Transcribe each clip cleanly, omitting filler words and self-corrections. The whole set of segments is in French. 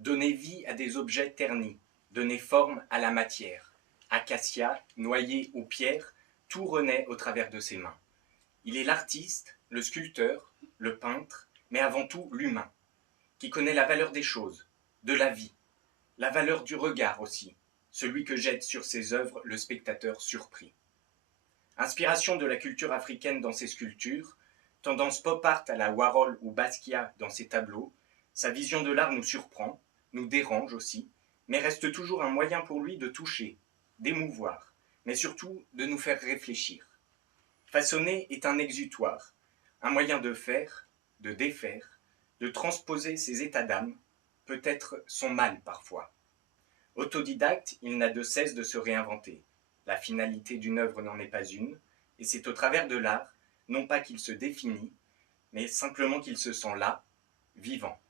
donner vie à des objets ternis, donner forme à la matière. Acacia, noyer ou pierre, tout renaît au travers de ses mains. Il est l'artiste, le sculpteur, le peintre, mais avant tout l'humain, qui connaît la valeur des choses, de la vie, la valeur du regard aussi, celui que jette sur ses œuvres le spectateur surpris. Inspiration de la culture africaine dans ses sculptures, tendance pop art à la Warhol ou Basquiat dans ses tableaux, sa vision de l'art nous surprend, nous dérange aussi, mais reste toujours un moyen pour lui de toucher, d'émouvoir, mais surtout de nous faire réfléchir. Façonner est un exutoire, un moyen de faire, de défaire, de transposer ses états d'âme, peut-être son mal parfois. Autodidacte, il n'a de cesse de se réinventer. La finalité d'une œuvre n'en est pas une, et c'est au travers de l'art, non pas qu'il se définit, mais simplement qu'il se sent là, vivant.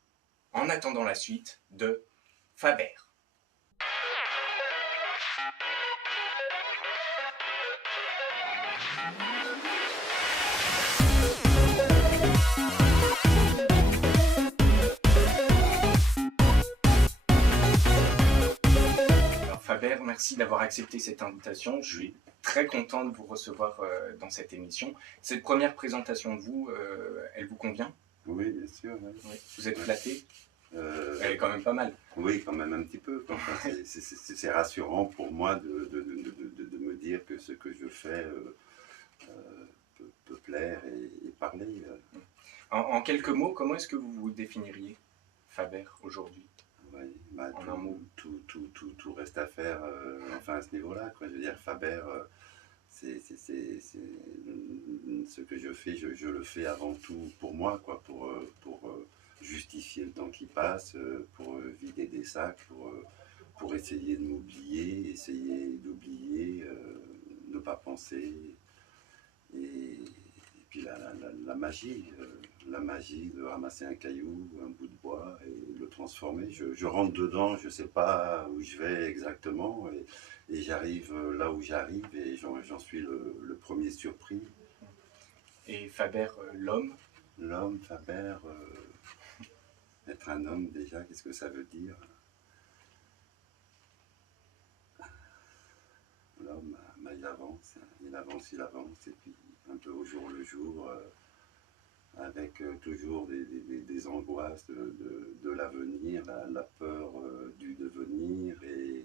En attendant la suite de Faber. Faber, merci d'avoir accepté cette invitation. Je suis très content de vous recevoir dans cette émission. Cette première présentation de vous, elle vous convient? Oui, bien sûr. Oui. Oui. Vous êtes flatté? Elle est quand même pas mal. Oui, quand même un petit peu. Enfin, c'est rassurant pour moi de me dire que ce que je fais peut plaire et parler. En quelques mots, comment est-ce que vous vous définiriez, Faber, aujourd'hui? Oui, bah, en un mot. Tout reste à faire enfin à ce niveau-là. Je veux dire, Faber, c'est ce que je fais, je le fais avant tout pour moi, quoi, pour justifier le temps qui passe, pour vider des sacs, pour essayer de m'oublier, essayer d'oublier, ne pas penser. Et puis la magie de ramasser un caillou, un bout de bois et le transformer. Je rentre dedans, je ne sais pas où je vais exactement et j'arrive là où j'arrive et j'en suis le premier surpris. Et Faber, l'homme? L'homme, Faber, être un homme déjà, qu'est-ce que ça veut dire? L'homme, il avance, et puis un peu au jour le jour, avec toujours des angoisses de l'avenir, la peur du devenir, et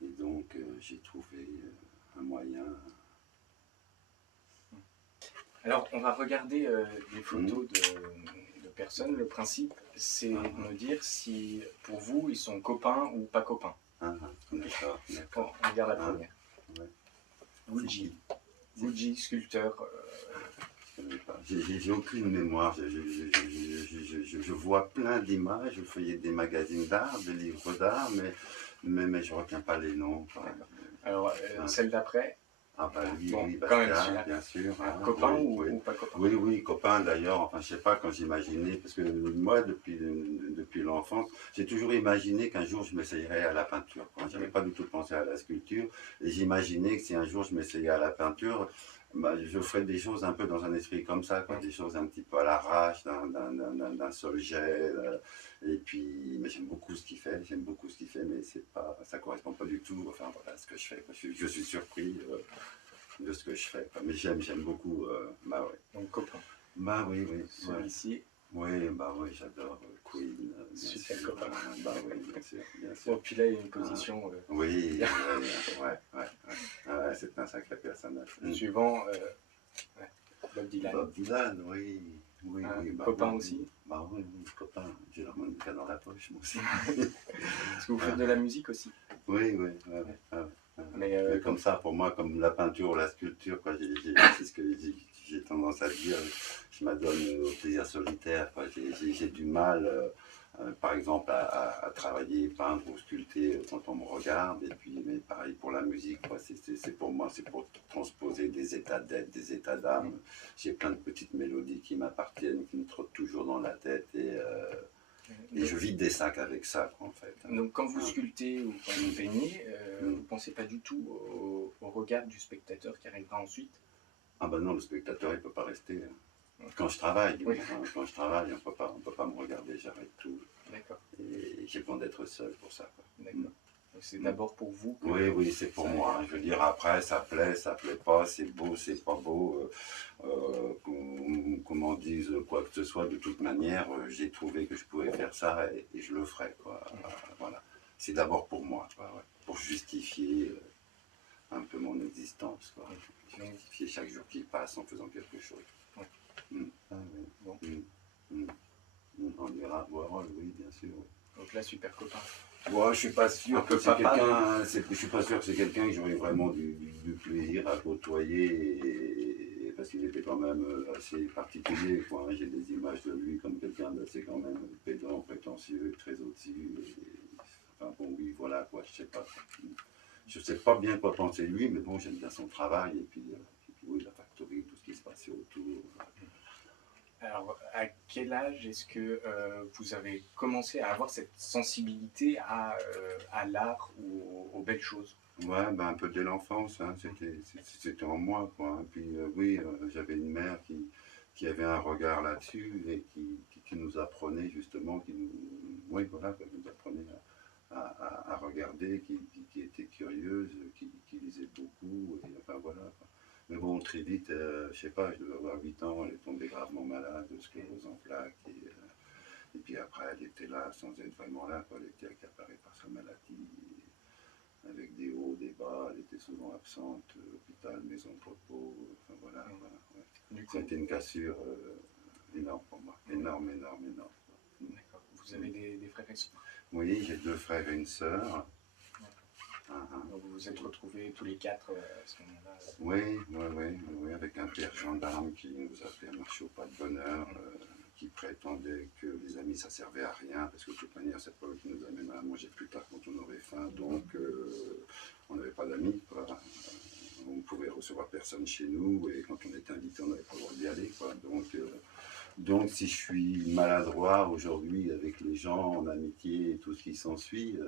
donc j'ai trouvé un moyen. Alors, on va regarder des photos de personnes. Le principe, c'est de me dire si, pour vous, ils sont copains ou pas copains. D'accord. Bon, on regarde la première. Ouais. Gucci, sculpteur. J'ai aucune mémoire. Je vois plein d'images. Je feuillette des magazines d'art, des livres d'art, mais je ne retiens pas les noms. Alors, celle d'après. Ah bah oui, bon, oui, quand même, bien sûr. Hein, copain oui, ou pas copain? Oui, copain d'ailleurs. Enfin, je sais pas, quand j'imaginais, parce que moi, depuis l'enfance, j'ai toujours imaginé qu'un jour je m'essayerais à la peinture. Je n'avais pas du tout pensé à la sculpture, et j'imaginais que si un jour je m'essayais à la peinture, bah, je ferais des choses un peu dans un esprit comme ça, des choses un petit peu à l'arrache, d'un seul jet. Et puis, mais j'aime beaucoup ce qu'il fait, mais ça correspond pas du tout. Enfin voilà, ce que je fais. Je suis surpris de ce que je fais. Mais j'aime beaucoup. Bah ouais. Donc copain. Bah oui. Celui-ci. Oui, bah oui, j'adore Queen. Super copain. Bah oui, bien sûr. Bon, puis là, il y a une position. Oui, ouais, c'est un sacré personnage. Suivant, Bob Dylan. Bob Dylan, oui. Bah, copain oui, aussi. Bah oui, copain. J'ai l'harmonica dans la poche, moi aussi. Est-ce que vous faites de la musique aussi? Oui. Mais comme ça, pour moi, comme la peinture ou la sculpture, c'est ce que j'ai tendance à dire. Je m'adonne au plaisir solitaire. J'ai du mal, par exemple, à travailler, peindre ou sculpter quand on me regarde. Et puis, mais pareil pour la musique. C'est pour moi, c'est pour transposer des états d'être, des états d'âme. J'ai plein de petites mélodies qui m'appartiennent, qui me trottent toujours dans la tête. Et je vide des sacs avec ça, en fait. Donc quand vous sculptez ou quand vous peignez, vous ne pensez pas du tout au regard du spectateur qui arrivera ensuite? Ah ben non, le spectateur, il ne peut pas rester. Quand je travaille, on ne peut pas me regarder, j'arrête tout. D'accord. Et j'ai besoin d'être seul pour ça, quoi. D'accord. C'est d'abord pour vous que Oui, oui, c'est pour moi. Je veux dire, après, ça plaît pas, c'est beau, c'est pas beau. Qu'on m'en dise quoi que ce soit, de toute manière, j'ai trouvé que je pouvais faire ça et je le ferai, quoi. Voilà. C'est d'abord pour moi, quoi, ouais. Pour justifier un peu mon existence, quoi. Justifier chaque jour qui passe en faisant quelque chose. Ouais. Ah, oui. Bon. On ira voir, oui, bien sûr. Donc là, super copain. Ouais, je suis pas sûr Un que peu c'est papa. quelqu'un. Je suis pas sûr que c'est quelqu'un que j'aurais vraiment du plaisir à côtoyer, parce qu'il était quand même assez particulier, quoi, hein. J'ai des images de lui comme quelqu'un d'assez quand même pédant, prétentieux, très au-dessus. Enfin bon, oui, voilà, quoi, je sais pas. Je sais pas bien quoi penser de lui, mais bon, j'aime bien son travail, et puis oui, la factory, tout ce qui se passait autour. Alors, à quel âge est-ce que vous avez commencé à avoir cette sensibilité à l'art ou aux belles choses? Ouais, ben un peu dès l'enfance, hein, c'était en moi, quoi, hein. Puis oui, j'avais une mère qui avait un regard là-dessus et qui nous apprenait justement, oui, voilà, qui nous apprenait à regarder, qui était curieuse, qui lisait beaucoup, et enfin voilà, quoi. Mais bon, très vite, je sais pas, je devais avoir 8 ans, elle est tombée gravement malade de sclérose en plaques, et puis après, elle était là sans être vraiment là, quoi. Elle était accaparée par sa maladie, avec des hauts, des bas, elle était souvent absente, hôpital, maison de repos, enfin voilà, voilà, ouais. Ça a été une cassure énorme pour moi, énorme, énorme, énorme. D'accord. Vous avez des frères et sœurs? Oui, j'ai 2 frères et une sœur. Donc vous vous êtes retrouvés tous les 4 à ce moment-là? Oui, avec un père gendarme qui nous a fait marcher au pas de bonheur, qui prétendait que les amis ça servait à rien, parce que de toute manière c'est pas eux qui nous amènent à manger plus tard quand on aurait faim, donc on n'avait pas d'amis, quoi. On pouvait recevoir personne chez nous, et quand on était invité on n'avait pas le droit d'y aller, quoi. Donc si je suis maladroit aujourd'hui avec les gens, en amitié et tout ce qui s'ensuit,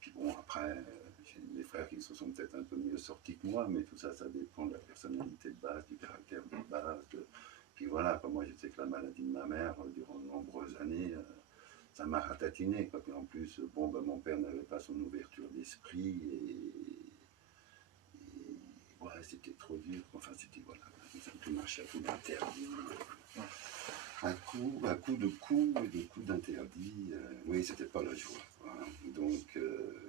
puis bon après, j'ai des frères qui se sont peut-être un peu mieux sortis que moi, mais tout ça, ça dépend de la personnalité de base, du caractère de base. Puis voilà, comme moi je sais que la maladie de ma mère, durant de nombreuses années, ça m'a ratatiné, quoi. Puis en plus, bon, ben, mon père n'avait pas son ouverture d'esprit, et voilà, c'était trop dur. Enfin, c'était, voilà, tout marchait à coup d'interdit. À coup de coups et de coups d'interdit. Oui, c'était pas la joie, quoi. Donc,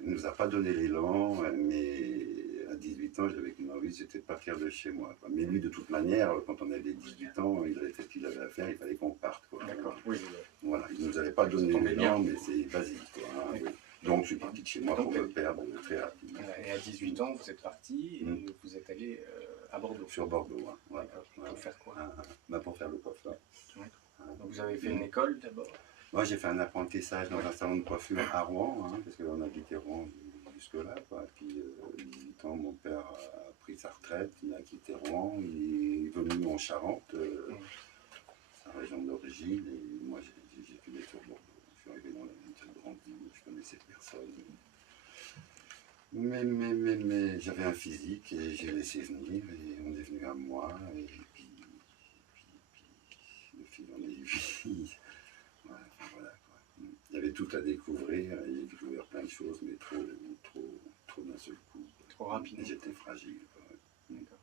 il nous a pas donné l'élan, mais à 18 ans, j'avais qu'une envie, c'était de partir de chez moi, quoi. Mais lui, de toute manière, quand on avait 18 ans, il avait fait ce qu'il avait à faire, il fallait qu'on parte, quoi. D'accord, oui. Voilà, il nous avait pas donné l'élan, mais c'est basique, quoi, hein, oui. Donc, je suis parti de chez moi pour me perdre très rapidement. Et à 18 ans, vous êtes parti et vous êtes allé à Bordeaux. Sur Bordeaux, hein, voilà. Pour faire quoi? Pour faire le coiffeur. Ouais. Donc vous avez fait une école d'abord? Moi, j'ai fait un apprentissage dans un salon de coiffure à Rouen, hein, parce qu'on habitait Rouen jusque-là, quoi. Puis, 18 ans, mon père a pris sa retraite, il a quitté Rouen, il est venu en Charente, sa région d'origine, et moi, j'ai fait des tours Bordeaux. Je suis arrivé dans une seule grande ville, je connaissais personne. Mais j'avais un physique, et j'ai laissé venir, et on est venu à moi, et puis de fil en aiguille. Voilà, quoi. Il y avait tout à découvrir, et j'ai découvert plein de choses, mais trop d'un seul coup. Trop rapidement. Et j'étais fragile, quoi. D'accord.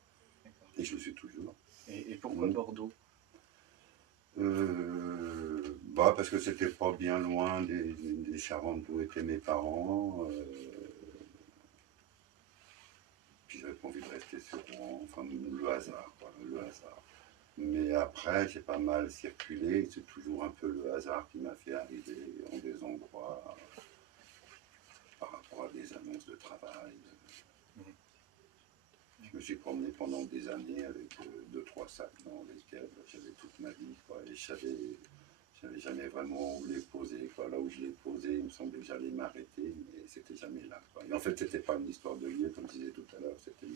Et je le suis toujours. Et pourquoi Bordeaux? Parce que c'était pas bien loin des Charentes où étaient mes parents. Puis j'avais pas envie de rester sur Rouen, enfin le hasard, quoi, le hasard. Mais après, j'ai pas mal circulé, c'est toujours un peu le hasard qui m'a fait arriver en des endroits par rapport à des annonces de travail. Je me suis promené pendant des années avec 2-3 sacs dans lesquels j'avais toute ma vie, quoi, et je savais jamais vraiment où les poser, quoi. Là où je les posais, il me semblait que j'allais m'arrêter, mais c'était jamais là, quoi. Et en fait, c'était pas une histoire de lieu, comme je disais tout à l'heure, c'était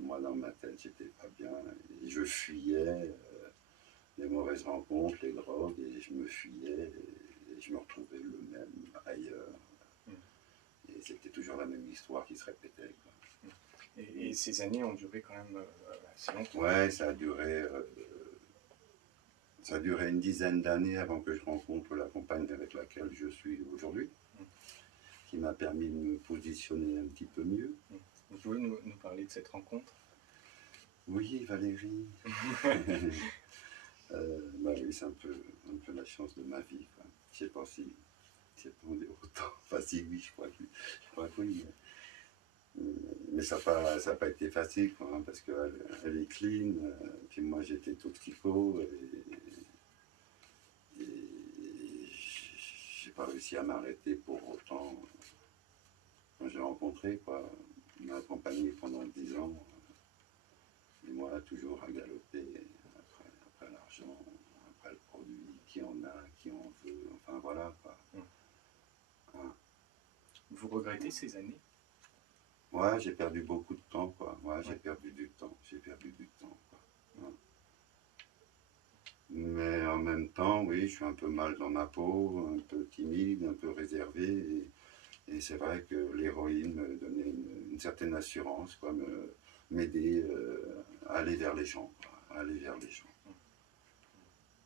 moi dans ma tête, j'étais pas bien, et je fuyais les mauvaises rencontres, les drogues, et je me fuyais, et je me retrouvais le même ailleurs. Et c'était toujours la même histoire qui se répétait, quoi. Et ces années ont duré quand même assez longtemps. Ouais, ça a duré Ça a duré une dizaine d'années avant que je rencontre la compagne avec laquelle je suis aujourd'hui, qui m'a permis de me positionner un petit peu mieux. Vous pouvez nous parler de cette rencontre? Oui, Valérie. Bah oui, c'est un peu la chance de ma vie, quoi. Je sais pas si on dit autant. Enfin, si oui, je crois que oui. Mais ça n'a pas été facile, quoi, hein, parce qu'elle est clean, puis moi j'étais toxico, et j'ai pas réussi à m'arrêter pour autant. Quand j'ai rencontré, quoi, il m'a accompagné pendant 10 ans, et moi toujours à galoper après l'argent, après le produit, qui en a, qui en veut, enfin voilà, quoi. Hein. Vous regrettez ces années? Ouais, j'ai perdu beaucoup de temps, quoi. Ouais, j'ai perdu du temps, quoi. Ouais. Mais en même temps, oui, je suis un peu mal dans ma peau, un peu timide, un peu réservé. Et c'est vrai que l'héroïne me donnait une certaine assurance, quoi, m'aider à aller vers les gens, quoi, à aller vers les gens.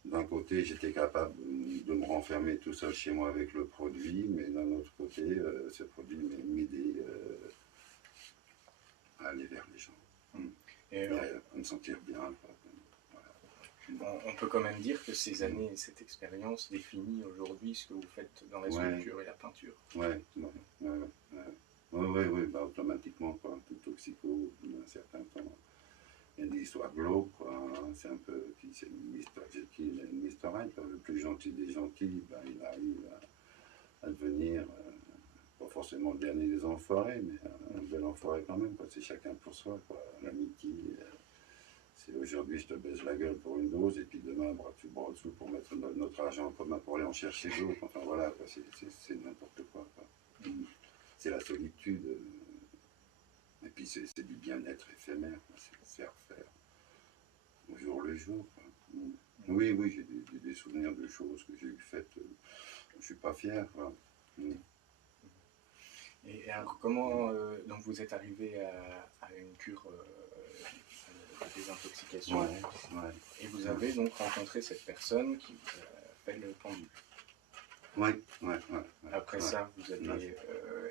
D'un côté, j'étais capable de me renfermer tout seul chez moi avec le produit, mais d'un autre côté, ce produit m'aidait à aller vers les gens. Et à me sentir bien, quoi. On peut quand même dire que ces années et cette expérience définit aujourd'hui ce que vous faites dans la sculpture et la peinture. Oui, bah, automatiquement, quoi, tout toxico, d'un certain temps. Il y a des histoires glauques, quoi, hein, c'est un peu, c'est Mr. Jekyll et Mr. Hyde, le plus gentil des gentils, bah, il arrive à devenir, pas forcément le dernier des enfoirés, mais un bel enfoiré quand même, quoi, c'est chacun pour soi, quoi, l'amitié. C'est aujourd'hui je te baise la gueule pour une dose et puis demain bras dessous pour mettre notre argent en commun pour aller en chercher d'autres. Enfin voilà, c'est n'importe quoi. C'est la solitude. Et puis c'est du bien-être éphémère. C'est à refaire au jour le jour. Quoi. Oui, j'ai des souvenirs de choses que j'ai faites. Je ne suis pas fier. Quoi. Et alors comment donc vous êtes arrivé à une cure de désintoxication et vous avez donc rencontré cette personne qui vous a fait le pendule. Après ça, vous avez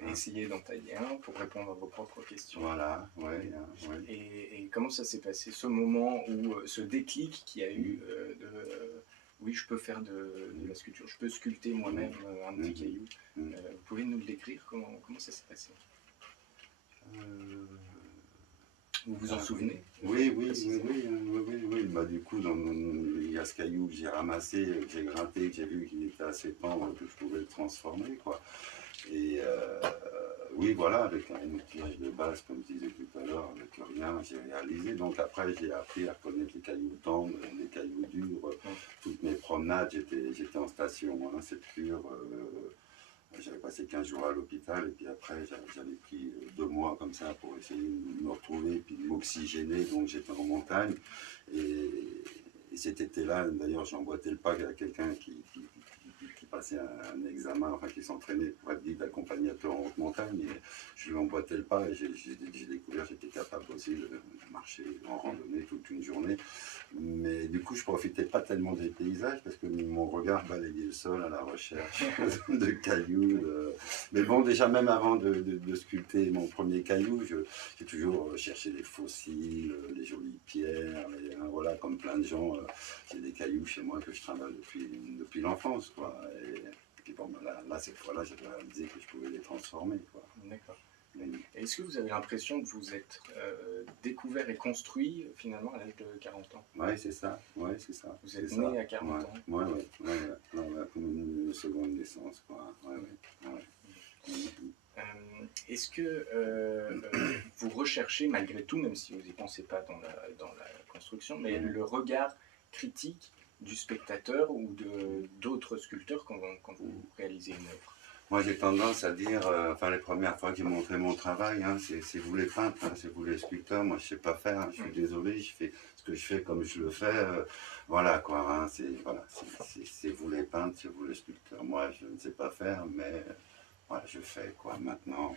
essayé d'en tailler un pour répondre à vos propres questions. Voilà, Et comment ça s'est passé, ce moment où, ce déclic qu'il y a eu oui, je peux faire de la sculpture, je peux sculpter moi-même un petit caillou. Vous pouvez nous le décrire, comment ça s'est passé? Vous vous en souvenez? Oui. Bah, du coup, il y a ce caillou que j'ai ramassé, que j'ai gratté, que j'ai vu qu'il était assez tendre, que je pouvais le transformer, quoi. Et oui, voilà, avec un outillage de base, comme je disais tout à l'heure, avec rien, j'ai réalisé. Donc après, j'ai appris à connaître les cailloux tendres, les cailloux durs. Toutes mes promenades, j'étais en station, hein, cette cure. J'avais passé 15 jours à l'hôpital et puis après j'avais pris 2 mois comme ça pour essayer de me retrouver et puis de m'oxygéner. Donc j'étais en montagne et cet été-là, d'ailleurs j'emboîtais le pas à quelqu'un qui passait un examen, enfin qui s'entraînait pour être guide accompagnateur en haute montagne. Et je lui emboîtais le pas et j'ai découvert, j'étais capable aussi de marcher en randonnée toute une journée. Mais du coup, je profitais pas tellement des paysages parce que mon regard balayait le sol à la recherche de cailloux. Mais bon, déjà, même avant de sculpter mon premier caillou, j'ai toujours cherché les fossiles, les jolies pierres. Voilà, comme plein de gens, j'ai des cailloux chez moi que je travaille depuis l'enfance, quoi. Et bon, là, cette fois-là, j'ai réalisé que je pouvais les transformer, quoi. D'accord. Est-ce que vous avez l'impression de vous être découvert et construit finalement à l'âge de 40 ans? Oui, c'est ça. Vous êtes né à 40 ans? Oui, comme une seconde naissance, quoi. Est-ce que vous recherchez malgré tout, même si vous n'y pensez pas dans la construction, mais le regard critique du spectateur ou d'autres sculpteurs quand vous réalisez une œuvre? Moi, j'ai tendance à dire, les premières fois que j'ai montré mon travail, hein, c'est vous les peintres, hein, c'est vous les sculpteurs. Moi, je ne sais pas faire, hein, je suis désolé, je fais ce que je fais comme je le fais. Voilà, quoi. Hein, c'est vous les peintres, c'est vous les sculpteurs. Moi, je ne sais pas faire, mais voilà, je fais, quoi. Maintenant,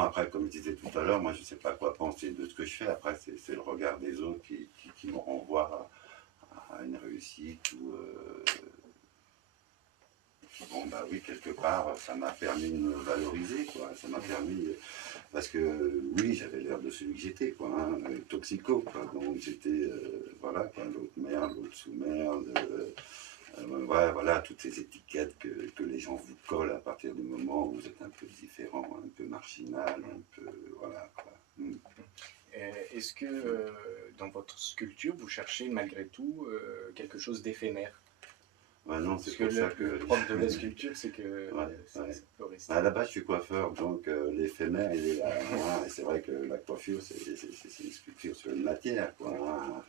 après, comme je disais tout à l'heure, moi, je ne sais pas quoi penser de ce que je fais. Après, c'est le regard des autres qui me renvoie à une réussite ou bon bah oui, quelque part ça m'a permis de me valoriser, quoi. Ça m'a permis, parce que oui, j'avais l'air de celui que j'étais, quoi, hein, toxico, quoi. Donc j'étais voilà, quoi, l'autre merde, l'autre sous-merde, ouais, voilà, toutes ces étiquettes que les gens vous collent à partir du moment où vous êtes un peu différent, un peu marginal, un peu voilà, quoi. Est-ce que dans votre sculpture, vous cherchez malgré tout quelque chose d'éphémère? Ouais, non, Parce c'est que pour ça le que propre de la sculpture, c'est que ouais, ouais. ça peut rester. À la base, je suis coiffeur, donc l'éphémère, il est là, hein, et c'est vrai que la coiffure, c'est une sculpture sur une matière, quoi, hein.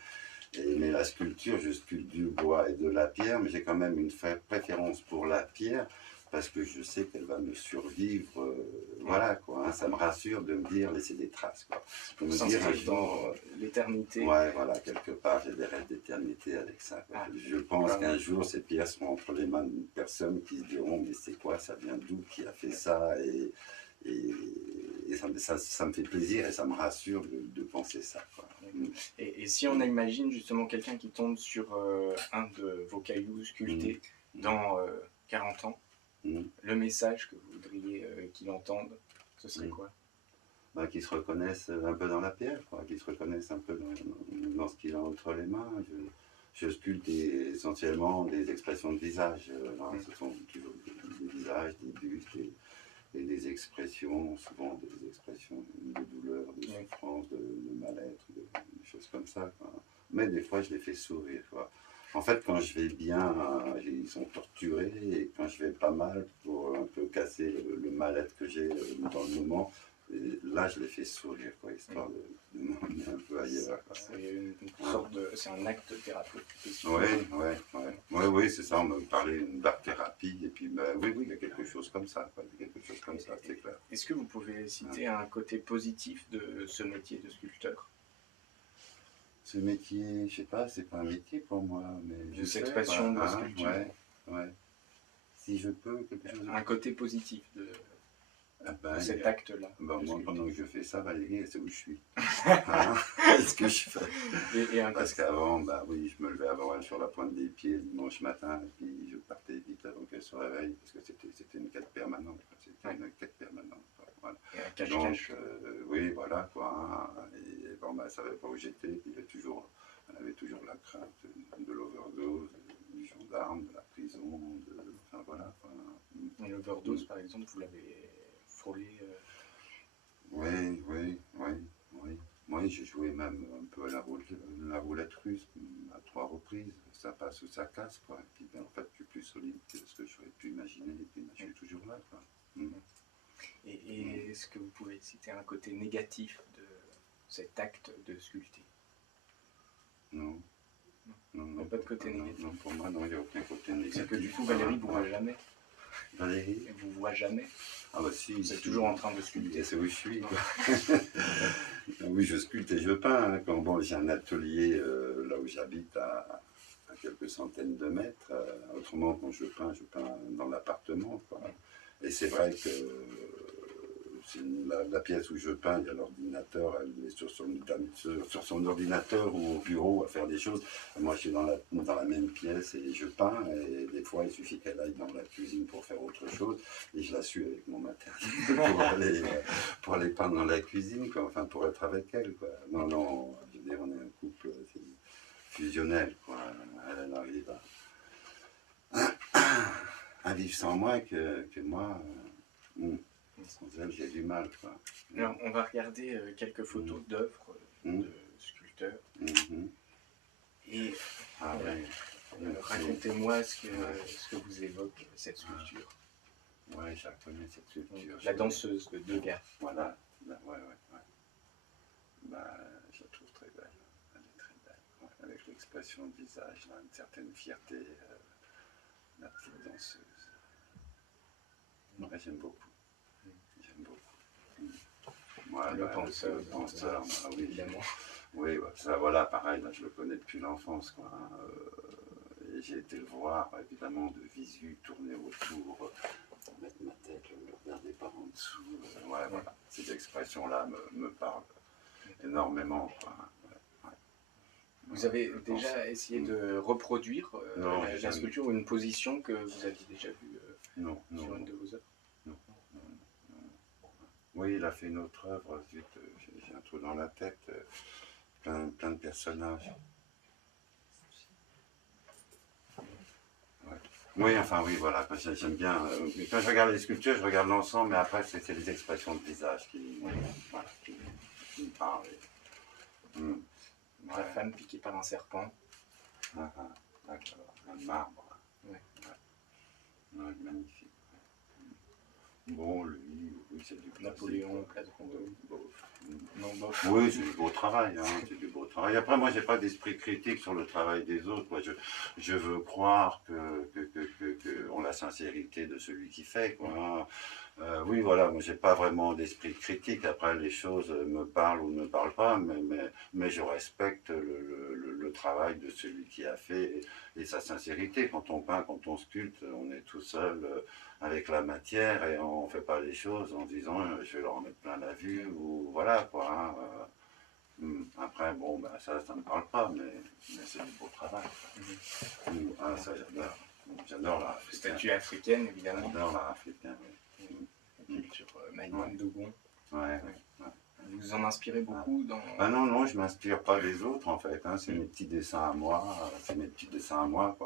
Mais la sculpture, je sculpte du bois et de la pierre, mais j'ai quand même une préférence pour la pierre, parce que je sais qu'elle va me survivre, voilà, quoi, hein. Ça me rassure de me dire, laisser des traces, quoi. De me dire un S'inscrire dans jour, l'éternité. ouais, voilà, quelque part, j'ai des rêves d'éternité avec ça, quoi. Ah, Je pense voilà. qu'un jour, ces pierres seront entre les mains d'une personne qui se diront, mais c'est quoi, ça vient d'où, qui a fait ça, et ça me fait plaisir et ça me rassure de penser ça, quoi. Et si on imagine justement quelqu'un qui tombe sur un de vos cailloux sculptés dans 40 ans, le message que vous voudriez qu'il entende, ce serait quoi? Bah, qu'ils se reconnaissent un peu dans la pierre, quoi, qu'ils se reconnaissent un peu dans ce qu'il a entre les mains. Je sculpte essentiellement des expressions de visage. Ce sont toujours des visages, des bustes et des expressions, souvent des expressions de douleur, de souffrance, de mal-être, des choses comme ça, quoi. Mais des fois, je les fais sourire, quoi. En fait, quand je vais bien, ils sont torturés, et quand je vais pas mal, pour un peu casser le mal-être que j'ai dans le moment, et là, je les fais sourire, quoi, histoire de m'emmener un peu ailleurs. C'est une sorte de, c'est un acte thérapeutique. Oui, c'est ça. On me parlait d'art thérapie, et puis oui, il y a quelque chose comme ça, quoi. Il y a quelque chose comme ça, c'est clair. Est-ce que vous pouvez citer un côté positif de ce métier de sculpteur? Ce métier, je sais pas, c'est pas un métier pour moi, mais de cette passion de la sculpture. Ouais. Si je peux, quelque chose. Un côté positif de cet a, acte-là. Moi, pendant que je fais ça, Valérie, c'est où je suis. Hein? Ce que je fais. Parce qu'avant, oui, je me levais avant elle sur la pointe des pieds le dimanche matin, et puis je partais vite avant qu'elle se réveille, parce que c'était une quête permanente. C'était une quête permanente. Voilà. Et un cache-cache. Donc, oui, voilà, quoi. Hein. Et bon, elle ne savait pas où j'étais, puis elle avait toujours la crainte de l'overdose, du gendarme, de la prison, enfin voilà. Et l'overdose, par exemple, vous l'avez frôlé Oui, j'ai joué même un peu à la roulette russe à 3 reprises. Ça passe ou ça casse, quoi. Et puis, en fait, je suis plus solide que ce que j'aurais pu imaginer. Et puis, je suis toujours là, quoi. Et est-ce que vous pouvez citer un côté négatif de cet acte de sculpter? Non. Pas de côté négatif. Non, pour moi, non, il n'y a aucun côté négatif. C'est que du coup, Valérie ne vous voit jamais. Valérie? Elle vous voit jamais. Ah bah si. Vous êtes toujours en train de sculpter. C'est où je suis. Oui, je sculpte et je peins. Hein. Bon, j'ai un atelier là où j'habite à quelques centaines de mètres. Autrement, quand je peins dans l'appartement. Et c'est vrai que la pièce où je peins, il y a l'ordinateur, elle est sur son ordinateur ou au bureau à faire des choses. Et moi, je suis dans la même pièce et je peins. Et des fois, il suffit qu'elle aille dans la cuisine pour faire autre chose. Et je la suis avec mon matériel pour aller peindre dans la cuisine, quoi. Enfin, pour être avec elle, quoi. Non, je veux dire, on est un couple fusionnel, quoi. Elle arrive à vivre sans moi que moi. Sans elle, j'ai du mal, quoi. Alors, on va regarder quelques photos d'œuvres de sculpteurs. Et racontez-moi ce que vous évoque cette sculpture. Ouais, je la connais, cette sculpture. La danseuse de Degas. Voilà. Ouais. Je la trouve très belle. Elle est très belle. Ouais. Avec l'expression de visage, là, une certaine fierté. La petite danseuse. Ouais, j'aime beaucoup. Le penseur, oui, évidemment. Oui, ça, voilà, pareil, là, je le connais depuis l'enfance, quoi. Et j'ai été le voir, évidemment, de visu, tourner autour, mettre ma tête, le regarder par en dessous. Voilà, ces expressions-là me parlent énormément, quoi. Vous avez déjà essayé de reproduire Non, la sculpture ou une position que vous aviez déjà vue non, sur non, une de vos œuvres? non. Oui, il a fait une autre œuvre, zut, j'ai un trou dans la tête, plein de personnages. Ouais. Oui, enfin oui, voilà, j'aime bien. Quand je regarde les sculptures, je regarde l'ensemble, mais après, c'est les expressions de visage voilà, qui me parlent. La femme piquée par un serpent. D'accord, un marbre. Ouais. Ouais, magnifique. Bon, lui, oui, c'est du Napoléon, Place Vendôme. Non, bof. Oui, c'est du beau travail, hein, c'est du beau travail. Après, moi, j'ai pas d'esprit critique sur le travail des autres. Moi, je veux croire que on la sincérité de celui qui fait, quoi. Hein. Oui, voilà, moi, j'ai pas vraiment d'esprit critique. Après, les choses me parlent ou ne me parlent pas, mais je respecte le travail de celui qui a fait et sa sincérité. Quand on peint, quand on sculpte, on est tout seul avec la matière et on fait pas les choses en disant je vais leur en mettre plein la vue ou voilà quoi. Hein, après, bon, ben, ça me parle pas, mais c'est du beau travail. Ah, ça, j'adore. J'adore l'art africain. Statue africaine, évidemment. J'adore l'art africain, oui. La culture Maïman Dogon. Ouais. Vous vous en inspirez beaucoup dans... Ah non, je m'inspire pas des autres en fait. Hein. C'est mes petits dessins à moi. C'est mes petits dessins à moi.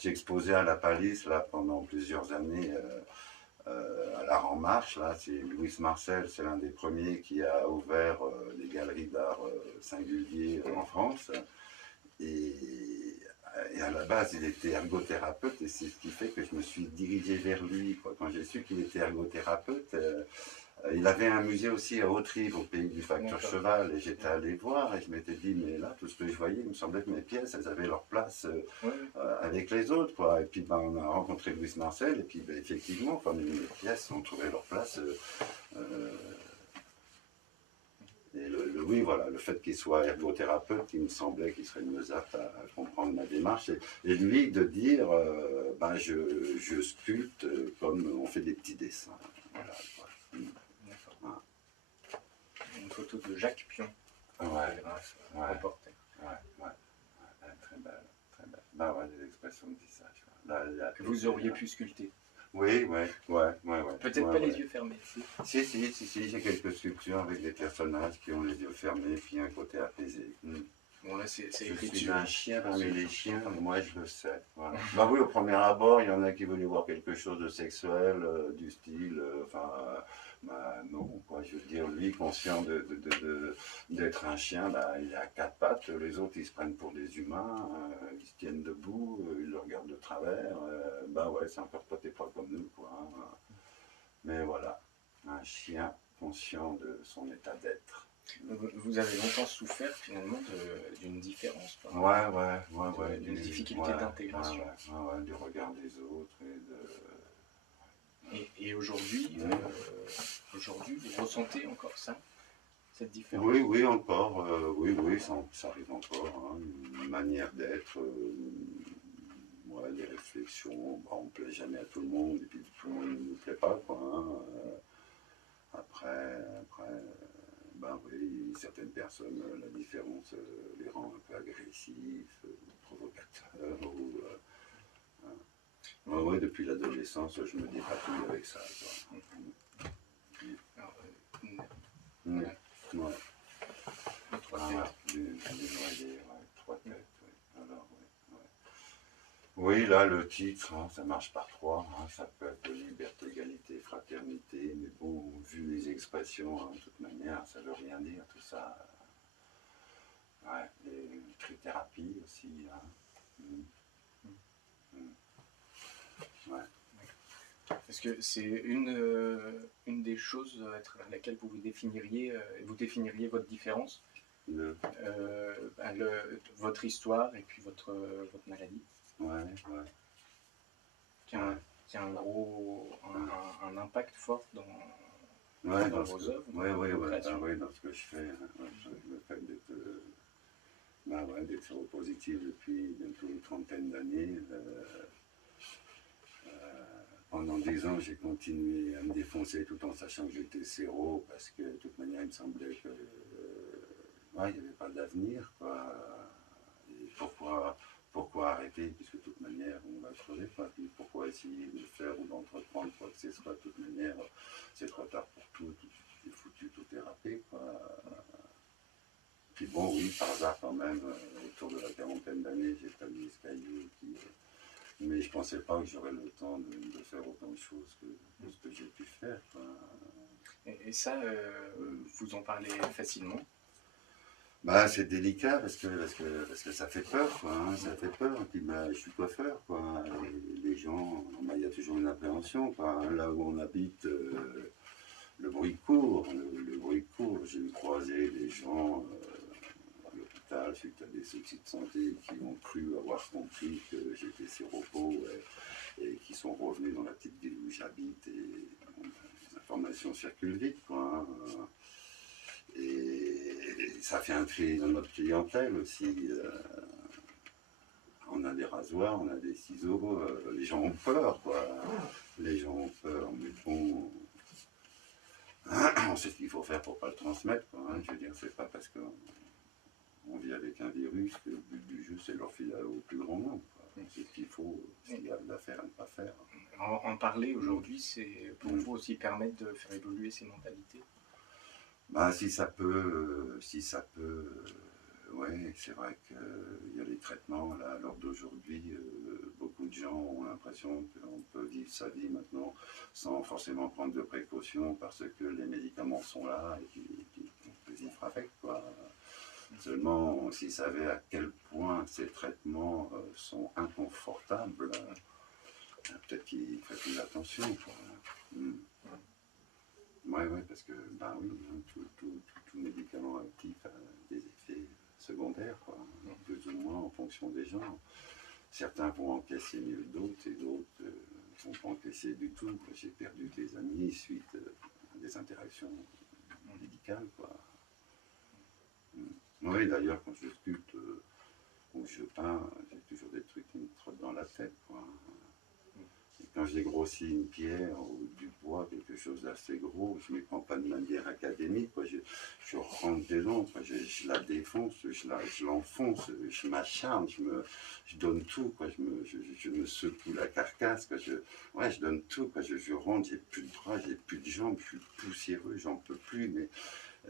J'ai exposé à la Palisse là pendant plusieurs années. À l'Art en Marche, là, c'est Louis Marcel, c'est l'un des premiers qui a ouvert des galeries d'art singuliers en France. Et à la base, il était ergothérapeute et c'est ce qui fait que je me suis dirigé vers lui. Quoi. Quand j'ai su qu'il était ergothérapeute, il avait un musée aussi à Haute-Rive, au pays du facteur cheval, et j'étais allé voir et je m'étais dit, mais là, tout ce que je voyais, il me semblait que mes pièces, elles avaient leur place avec les autres, quoi. Et puis, ben, on a rencontré Louis Marcel, et puis, ben, effectivement, comme mes pièces ont trouvé leur place, et oui, voilà, le fait qu'il soit ergothérapeute, il me semblait qu'il serait mieux apte à comprendre ma démarche. Et lui, de dire, ben, je sculpte comme on fait des petits dessins. Voilà, quoi. Une photo de Jacques Pion. Reporter. Très belle, très belle. Bah ouais, des expressions de visage. Là, que vous auriez pu sculpter. Oui. Peut-être pas les yeux fermés. Si, j'ai quelques sculptures avec des personnages qui ont les yeux fermés, puis un côté apaisé. Bon, là, c'est je suis un chien parmi les chiens, moi je le sais. Voilà. Bah oui, au premier abord, il y en a qui voulaient voir quelque chose de sexuel, du style, bah non, quoi. Je veux dire, lui, conscient d'être un chien, bah, il a quatre pattes, les autres, ils se prennent pour des humains, ils se tiennent debout, ils le regardent de travers, bah ouais, c'est encore toi, t'es pas comme nous, quoi. Hein. Mais voilà, un chien conscient de son état d'être. Vous avez longtemps souffert finalement d'une différence. Ouais. D'une difficulté d'intégration. Du regard des autres et aujourd'hui, vous ressentez encore ça, cette différence? Oui, encore. Oui, ça arrive encore. Hein, une manière d'être, des réflexions. Bah, on ne plaît jamais à tout le monde et puis tout le monde ne nous plaît pas. Quoi, hein. Après, ben oui, certaines personnes, la différence les rend un peu agressifs, provocateurs. Oui, depuis l'adolescence, je me dépatouille avec ça. Trois têtes. Oui, là, le titre, hein, ça marche par trois. Hein, ça peut être liberté, égalité, fraternité. Mais bon, vu les expressions, hein, de toute manière, ça ne veut rien dire, tout ça. Ouais, les trithérapie aussi. Hein. Ouais. Est-ce que c'est une des choses à travers laquelle vous définiriez votre différence, votre histoire et puis votre maladie, qui a un impact fort dans vos œuvres, dans ce que je fais, le fait d'être séropositif depuis bientôt une trentaine d'années. Pendant 10 ans, j'ai continué à me défoncer tout en sachant que j'étais séro, parce que de toute manière, il me semblait que il n'y avait pas d'avenir, quoi. pourquoi arrêter, puisque de toute manière, on va crever, quoi. Puis pourquoi essayer de faire ou d'entreprendre quoi que ce soit, de toute manière, c'est trop tard pour tout est foutu, tout est râpé, quoi. Puis bon, oui, par hasard quand même, autour de la quarantaine d'années, j'ai taillé ce caillou, mais je pensais pas que j'aurais le temps de faire autant de choses que ce que j'ai pu faire, quoi. Et ça, vous en parlez facilement? Bah, c'est délicat parce que ça fait peur, quoi, hein, ça fait peur. Et puis, bah, je suis coiffeur, quoi. Et les gens, bah, il y a toujours une appréhension, quoi. Là où on habite, le bruit court, le bruit court. J'ai croisé des gens à l'hôpital suite à des soucis de santé qui ont cru avoir compris que j'étais séropos et qui sont revenus dans la petite ville où j'habite et les informations circulent vite, quoi, hein. Et ça fait un tri dans notre clientèle aussi. On a des rasoirs, on a des ciseaux, les gens ont peur, quoi. Les gens ont peur, mais bon, on sait ce qu'il faut faire pour ne pas le transmettre, quoi, hein. Je veux dire, c'est pas parce qu'on vit avec un virus que le but du jeu, c'est de leur filer au plus grand nombre, quoi. C'est ce qu'il faut, ce qu'il y a à faire et ne pas faire. En parler aujourd'hui, c'est pour vous aussi permettre de faire évoluer ces mentalités? Bah, si ça peut, ouais, c'est vrai qu'il y a des traitements, là, à l'heure d'aujourd'hui, beaucoup de gens ont l'impression qu'on peut vivre sa vie maintenant sans forcément prendre de précautions parce que les médicaments sont là et qu'on peut vivre avec, quoi. Seulement, s'ils savaient à quel point ces traitements sont inconfortables, peut-être qu'ils feraient plus attention, quoi. Ouais, parce que, ben oui, hein, tout médicament actif a des effets secondaires, quoi, plus ou moins en fonction des gens. Certains vont encaisser mieux que d'autres et d'autres ne vont pas encaisser du tout. J'ai perdu des amis suite à des interactions médicales, quoi. Oui, d'ailleurs, quand je sculpte ou je peins, j'ai toujours des trucs qui me trottent dans la tête, quoi. Quand j'ai grossi une pierre ou du bois, quelque chose d'assez gros, je ne m'y prends pas de manière académique, quoi. Je rentre dedans, quoi. Je la défonce, je l'enfonce, je m'acharne, je donne tout, quoi. Je me secoue la carcasse, quoi. Je donne tout, quoi. Je rentre, j'ai plus de bras, j'ai plus de jambes, je suis poussiéreux, j'en peux plus, mais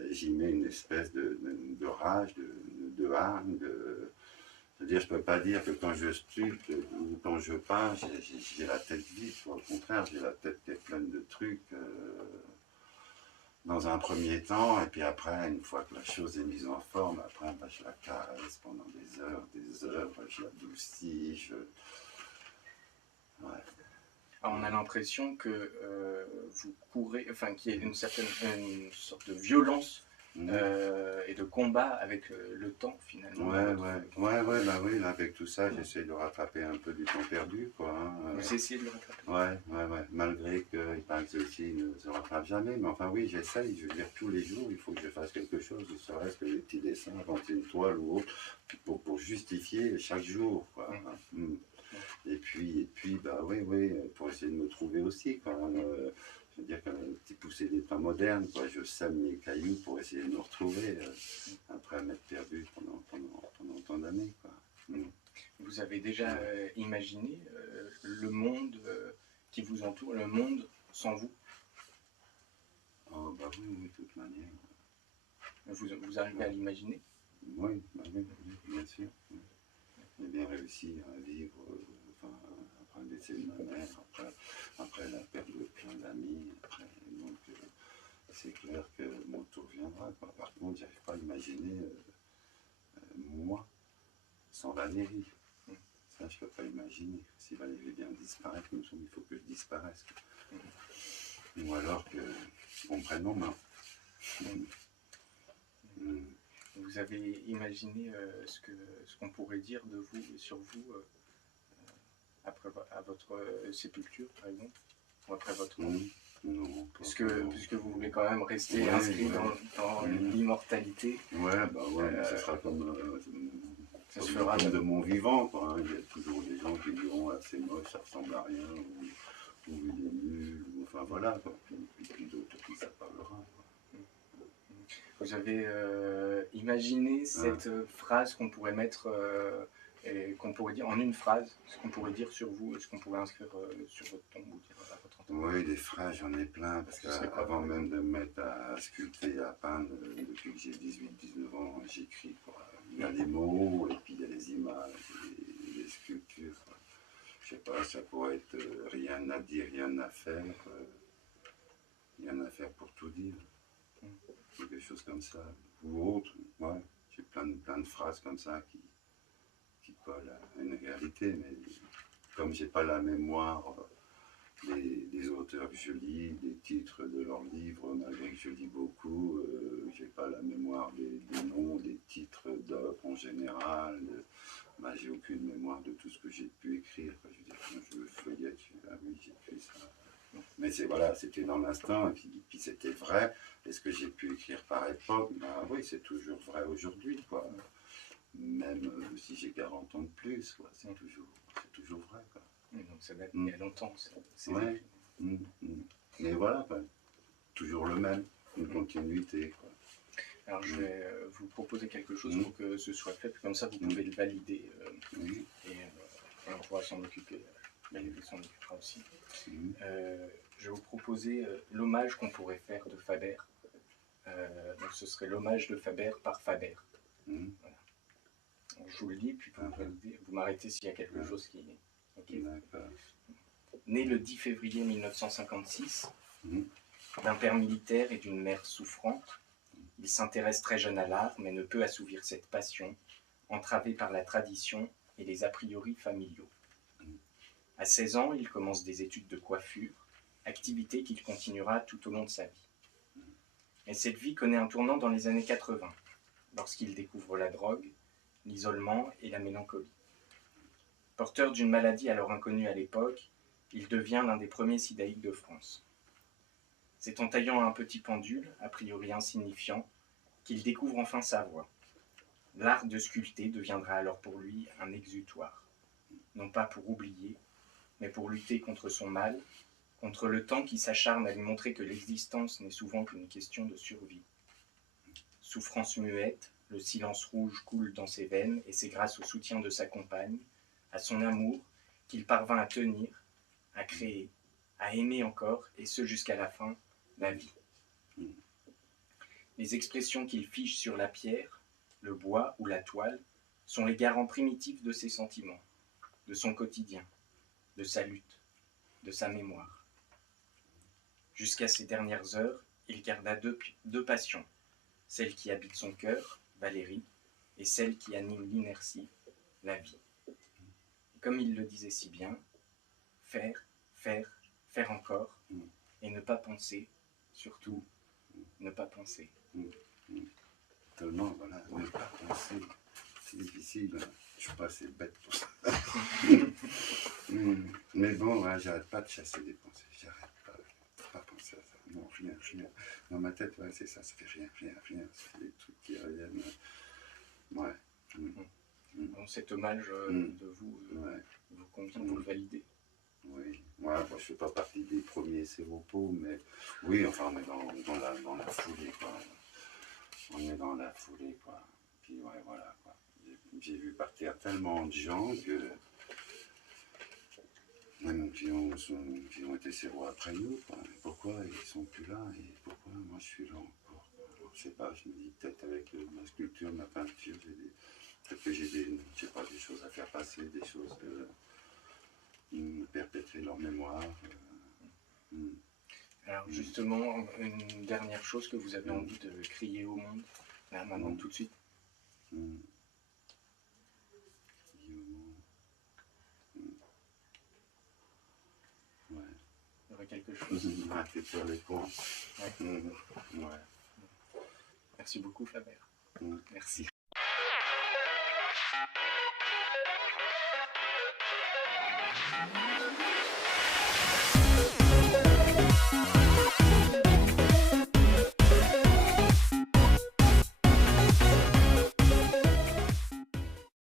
j'y mets une espèce de rage, de hargne, c'est-à-dire, je ne peux pas dire que quand je sculpte ou quand je peins, j'ai la tête vide. Au contraire, j'ai la tête qui est pleine de trucs dans un premier temps. Et puis après, une fois que la chose est mise en forme, après, bah, je la caresse pendant des heures, je l'adoucis. Ouais. Alors, on a l'impression que vous courez, enfin qu'il y a une sorte de violence et de combat avec le temps finalement. Ouais, bah oui, là, avec tout ça, j'essaie de rattraper un peu du temps perdu, quoi, hein. Vous essayez de le rattraper? Ouais, malgré qu'il paraît que ceci ne se rattrape jamais, mais enfin oui, j'essaye, je veux dire, tous les jours, il faut que je fasse quelque chose, ne serait-ce que des petits dessins, inventer une toile ou autre, pour justifier chaque jour, quoi. Et puis, bah oui, pour essayer de me trouver aussi, quoi. Je veux dire, qu'un petit poussé des temps modernes, quoi. Je sème mes cailloux pour essayer de me retrouver après m'être perdu pendant tant d'années, quoi. Vous avez déjà imaginé le monde qui vous entoure, le monde sans vous? Oh, bah oui, de toute manière. Vous arrivez à l'imaginer? Oui, bien sûr. J'ai bien réussi à vivre, après le décès de ma mère, après la perte de plein d'amis, donc c'est clair que mon tour viendra, quoi. Par contre, j'arrive pas à imaginer moi sans Valérie. Ça, je peux pas imaginer. Si Valérie vient disparaître, il faut que je disparaisse. Ou alors qu'on me prenne en main. Vous avez imaginé ce qu'on pourrait dire de vous et sur vous après à votre sépulture, par exemple, ou après votre mort? Non. Puisque vous voulez quand même rester inscrit dans l'immortalité. Ouais, bah ouais, ça sera comme ça se fera de mon vivant, quoi, hein. Il y a toujours des gens qui diront ah, c'est moche, ça ressemble à rien, ou il est nul, ou enfin voilà, quoi. Puis d'autres qui ça parlera, quoi. Vous avez imaginé cette phrase qu'on pourrait mettre, et qu'on pourrait dire en une phrase, ce qu'on pourrait dire sur vous, ce qu'on pourrait inscrire sur votre tombe ou dire à votre enterrement. Oui, des phrases, j'en ai plein, parce qu'avant même de me mettre à sculpter, à peindre, depuis que j'ai 18-19 ans, j'écris, quoi. Il y a des mots, et puis il y a des images, des sculptures, quoi. Je sais pas, ça pourrait être rien à dire, rien à faire, rien à faire pour tout dire, quelque chose comme ça, ou autre, ouais. J'ai plein de phrases comme ça qui collent à une réalité, mais comme j'ai pas la mémoire des auteurs que je lis, des titres de leurs livres, malgré que je lis beaucoup, j'ai pas la mémoire des noms, des titres d'œuvres en général. Bah, j'ai aucune mémoire de tout ce que j'ai pu écrire. Je veux dire, quand je feuillette, ah oui, j'ai écrit ça. Mais c'est voilà, c'était dans l'instant, et puis c'était vrai. Et ce que j'ai pu écrire par époque, bah oui, c'est toujours vrai aujourd'hui, quoi. Même si j'ai 40 ans de plus, quoi, c'est toujours vrai, quoi. Donc ça date il y a longtemps. Ouais. Mais voilà, quoi. Toujours le même, une continuité, quoi. Alors je vais vous proposer quelque chose pour que ce soit fait, comme ça vous pouvez le valider et on pourra s'en occuper. Valérie s'en occupera aussi. Je vais vous proposer l'hommage qu'on pourrait faire de Faber. Donc ce serait l'hommage de Faber par Faber. Voilà. Donc, je vous le dis, puis vous m'arrêtez s'il y a quelque chose qui est... Okay. Né le 10 février 1956, d'un père militaire et d'une mère souffrante, il s'intéresse très jeune à l'art, mais ne peut assouvir cette passion, entravée par la tradition et les a priori familiaux. À 16 ans, il commence des études de coiffure, activité qu'il continuera tout au long de sa vie. Mais cette vie connaît un tournant dans les années 80, lorsqu'il découvre la drogue, l'isolement et la mélancolie. Porteur d'une maladie alors inconnue à l'époque, il devient l'un des premiers sidaïques de France. C'est en taillant un petit pendule, a priori insignifiant, qu'il découvre enfin sa voie. L'art de sculpter deviendra alors pour lui un exutoire, non pas pour oublier, mais pour lutter contre son mal, contre le temps qui s'acharne à lui montrer que l'existence n'est souvent qu'une question de survie. Souffrance muette, le silence rouge coule dans ses veines, et c'est grâce au soutien de sa compagne, à son amour, qu'il parvint à tenir, à créer, à aimer encore, et ce jusqu'à la fin, la vie. Les expressions qu'il fige sur la pierre, le bois ou la toile, sont les garants primitifs de ses sentiments, de son quotidien, de sa lutte, de sa mémoire. Jusqu'à ses dernières heures, il garda deux passions, celle qui habite son cœur, Valérie, et celle qui anime l'inertie, la vie. Comme il le disait si bien, faire, faire, faire encore, et ne pas penser, surtout ne pas penser. Tellement, voilà, ne pas penser, c'est difficile, hein. Je suis pas assez bête pour ça. Mais bon, ouais, j'arrête pas de chasser des pensées, j'arrête pas penser à ça, non, rien. Dans ma tête, ouais, c'est ça fait rien, c'est des trucs qui reviennent, ouais. Bon, cet hommage de vous, vous convient, vous le validez? Oui, moi je fais pas partie des premiers séropos, mais oui, enfin on est dans la foulée, quoi. On est dans la foulée, quoi. Puis ouais, voilà, quoi. J'ai vu partir tellement de gens que même qui ont été séros après nous, quoi. Pourquoi ils sont plus là et pourquoi moi je suis là encore, quoi. Alors, je sais pas, je me dis peut-être avec ma sculpture, ma peinture, peut-être que j'ai des choses à faire passer, des choses perpétrer leur mémoire. Alors justement, une dernière chose que vous avez envie de crier au monde, là maintenant tout de suite. Ouais. Il y aurait quelque chose. Arrêtez de faire les cons. Ouais. Merci beaucoup Faber. Merci.